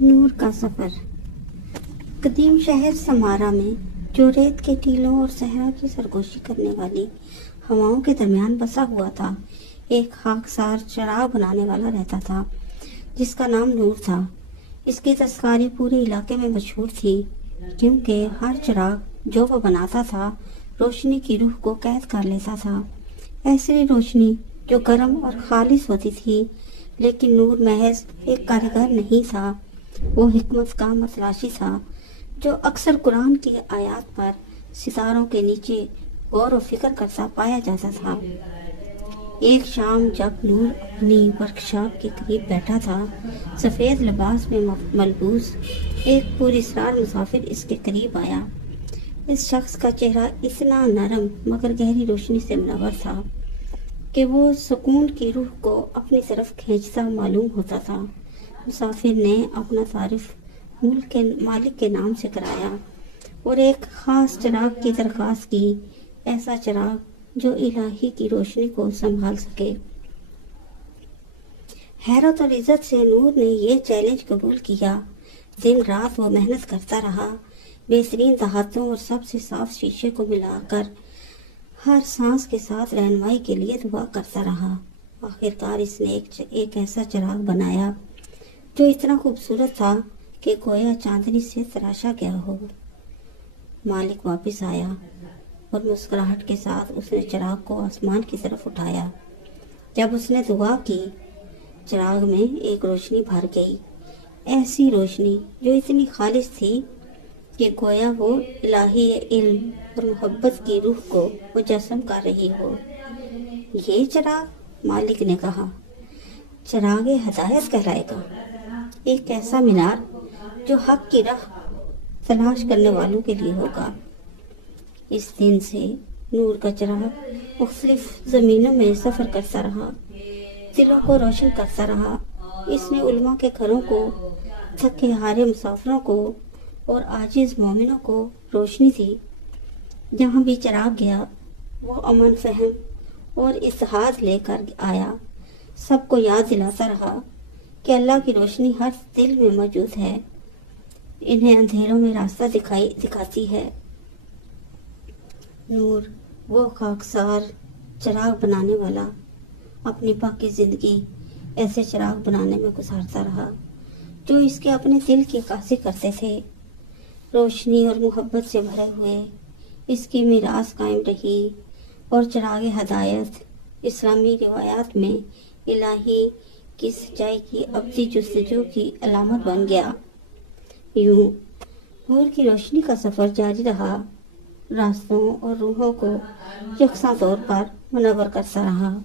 نور کا سفر۔ قدیم شہر سمارا میں، جو ریت کے ٹیلوں اور صحرا کی سرگوشی کرنے والی ہواؤں کے درمیان بسا ہوا تھا، ایک خاکسار چراغ بنانے والا رہتا تھا جس کا نام نور تھا۔ اس کی دستکاری پورے علاقے میں مشہور تھی، کیونکہ ہر چراغ جو وہ بناتا تھا روشنی کی روح کو قید کر لیتا تھا، ایسی روشنی جو گرم اور خالص ہوتی تھی۔ لیکن نور محض ایک کاریگر نہیں تھا، وہ حکمت کا متلاشی تھا، جو اکثر قرآن کی آیات پر ستاروں کے نیچے غور و فکر کرتا پایا جاتا تھا۔ ایک شام جب نور اپنی ورکشاپ کے قریب بیٹھا تھا، سفید لباس میں ملبوس ایک پراسرار مسافر اس کے قریب آیا۔ اس شخص کا چہرہ اتنا نرم مگر گہری روشنی سے منور تھا کہ وہ سکون کی روح کو اپنی طرف کھینچتا معلوم ہوتا تھا۔ مسافر نے اپنا تعارف ملک کے مالک کے نام سے کرایا اور ایک خاص چراغ کی درخواست کی، ایسا چراغ جو الہی کی روشنی کو سنبھال سکے۔ حیرت اور عزت سے نور نے یہ چیلنج قبول کیا۔ دن رات وہ محنت کرتا رہا، بہترین دھاتوں اور سب سے صاف شیشے کو ملا کر ہر سانس کے ساتھ رہنمائی کے لیے دعا کرتا رہا۔ آخرکار اس نے ایک ایسا چراغ بنایا جو اتنا خوبصورت تھا کہ گویا چاندنی سے تراشا گیا ہو۔ مالک واپس آیا اور مسکراہٹ کے ساتھ اس نے چراغ کو آسمان کی طرف اٹھایا۔ جب اس نے دعا کی، چراغ میں ایک روشنی بھر گئی، ایسی روشنی جو اتنی خالص تھی کہ گویا وہ الہی علم اور محبت کی روح کو مجسم کر رہی ہو۔ یہ چراغ، مالک نے کہا، چراغ ہدایت کہلائے گا، ایک ایسا مینار جو حق کی راہ تلاش کرنے والوں کے لیے ہوگا۔ اس دن سے نور کا چراغ مختلف زمینوں میں سفر کرتا رہا، دلوں کو روشن کرتا رہا۔ اس نے علماء کے گھروں کو، تھکے ہارے مسافروں کو اور عاجز مومنوں کو روشنی دی۔ جہاں بھی چراغ گیا وہ امن، فہم اور اتحاد لے کر آیا، سب کو یاد دلاتا رہا کہ اللہ کی روشنی ہر دل میں موجود ہے، انہیں اندھیروں میں راستہ دکھاتی ہے۔ نور، وہ خاکسار چراغ بنانے والا، اپنی باقی زندگی ایسے چراغ بنانے میں گزارتا رہا جو اس کے اپنے دل کی عکاسی کرتے تھے۔ روشنی اور محبت سے بھرے ہوئے اس کی میراث قائم رہی اور چراغ ہدایت اسلامی روایات میں الہی کی سچائی کی ابدی جستجو کی علامت بن گیا۔ یوں نور کی روشنی کا سفر جاری رہا، راستوں اور روحوں کو یکساں طور پر منور کرتا رہا۔